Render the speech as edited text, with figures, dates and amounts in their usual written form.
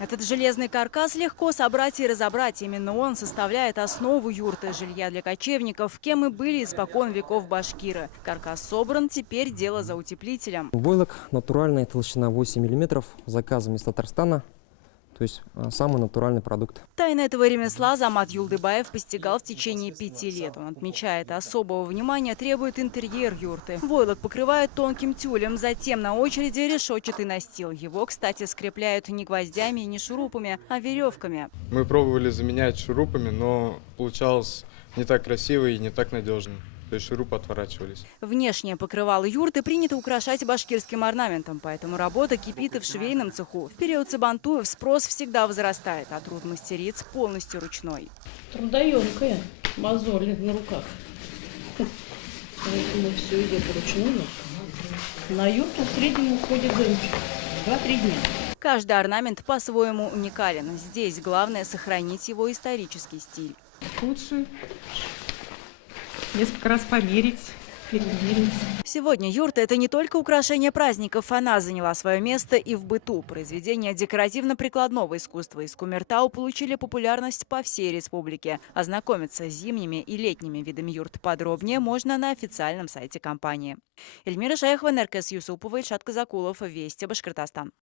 Этот железный каркас легко собрать и разобрать. Именно он составляет основу юрты, жилья для кочевников, кем и были испокон веков башкиры. Каркас собран, теперь дело за утеплителем. Войлок натуральная, толщина 8 мм, заказом из Татарстана. То есть самый натуральный продукт. Тайны этого ремесла Замат Юлдыбаев постигал в течение 5 лет. Он отмечает, особого внимания требует интерьер юрты. Войлок покрывают тонким тюлем, затем на очереди решетчатый настил. Его, кстати, скрепляют не гвоздями и не шурупами, а веревками. Мы пробовали заменять шурупами, но получалось не так красиво и не так надежно. То есть шурупы отворачивались. Внешнее покрывало юрты принято украшать башкирским орнаментом, поэтому работа кипит и в швейном цеху. В период сабантуев спрос всегда возрастает, а труд мастериц полностью ручной. Трудоемкая, мозоли на руках. Поэтому все идет вручную. На юрту в среднем уходит 2-3 дня. Каждый орнамент по-своему уникален. Здесь главное сохранить его исторический стиль. Лучше несколько раз померить, перемерить. Сегодня юрта – это не только украшение праздников, она заняла свое место и в быту. Произведения декоративно-прикладного искусства из Кумертау получили популярность по всей республике. Ознакомиться с зимними и летними видами юрт подробнее можно на официальном сайте компании. Эльмира Шаяхова, Наркес Юсупова, Ильшат Казакулов, Вести, Башкортостан.